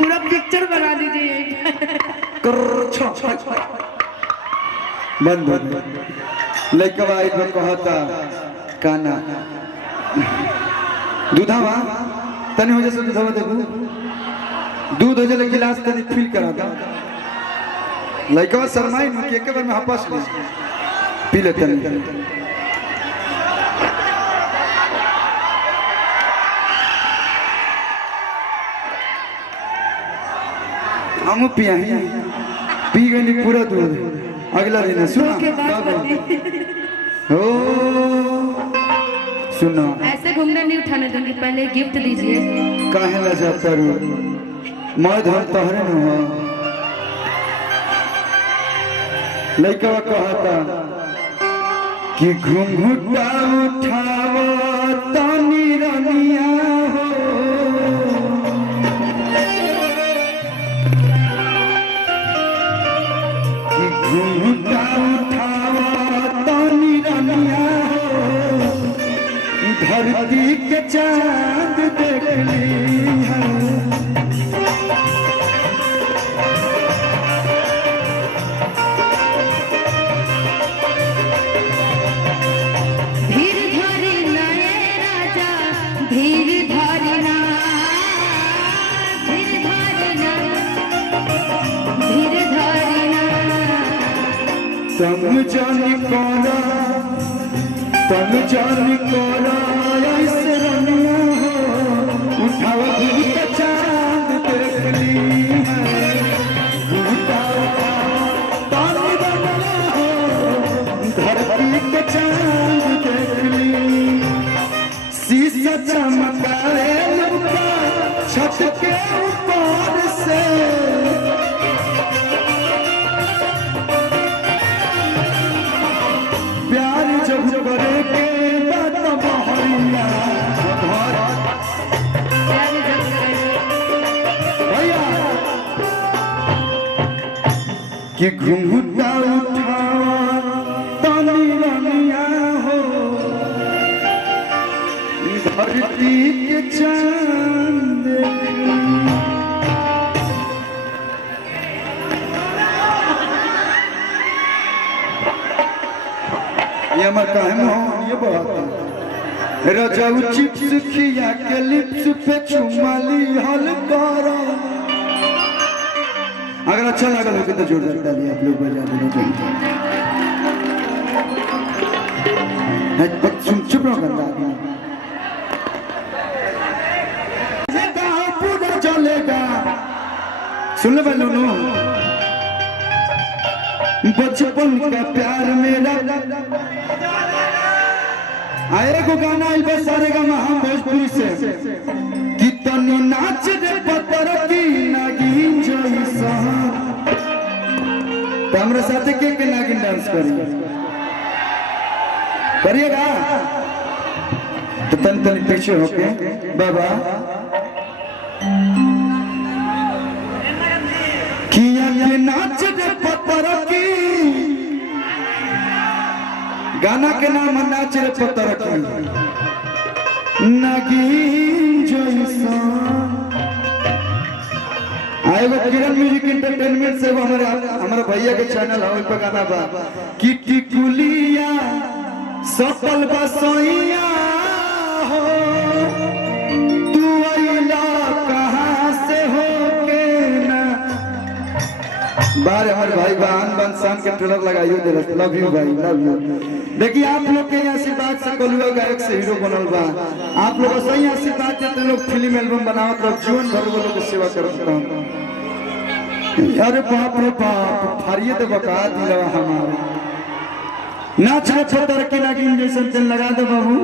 पूरा पिक्चर बना दीजिए। बंद बंद लइकवा आई तो कहता काना दूधावा तनी हो जैसे दूधावा देखू दूध हो जले गिलास तनी फील कराता लइकवा शर्माई न के एक बार में हपस ले पी ले तनी हम पिया पी गई पूरा दूध अगला दिन सुना हो सुना ऐसे घूमने नहीं उठाने दूंगी, पहले गिफ्ट दीजिए। काहे ला जाता रू मैं धन तहरे न हो लइका कहता कि घुंघुटा उठावा तनी रनिया हो कि घुंघुटा उठावा तनी रनिया हो धरती के चांद देख ली है तम जानी कोरा ऐसे रनिया हो उठावा धूप का चांद देख ली है उठावा तानी रनिया हो धरती के चांद देख ली शीशा चमकाए लुका छत के ऊपर से कि घुंघुटा उठावा तनी रनिया हो धरती के चांद ये हमार काहे मोहन ये बहुत रजाऊ चिप्स खिया के लिप्स पे चुमाली हल करा अगर अच्छा लगा हो तो जोरदार ताली आप लोग बजा देना चुप रहो करता पूरा चलेगा सुन ले बल्लू बचपन का प्यार मेरा आए को गाना आई बस सारे का महा भोजपुरी से कितनी नाच दे पत्थर की नागिन जैसा तो हमारे साथ के नागिन डांस करिएगा तो तन तन पीछे होके बाबा किया के नाच दे पत्थर की गाना के नाम नाच रे पत्थर की नागिन जैसा आएगा किरण म्यूजिक एंटरटेनमेंट से हमारे भैया के चैनल है पे गाना बा कि टिकुलिया सफल बसैया हो तू आइला कहां से हो के ना बार हमारे भाई बहन बनसान के ट्रेलर लगाइयो दे लव यू भाई लव यू देखिए आप लोग के आशीर्वाद से कोलुआ गायक से हीरो बनल बा आप लोग सही आशीर्वाद देते लोग फिल्म एल्बम बनावत रह जीवन भर वो लोग की सेवा करत रह अरे बाप रे बाप फारिए तो बका दिलवा हमारे नाच छतर के नागिन जैसन लगा दो बाबू।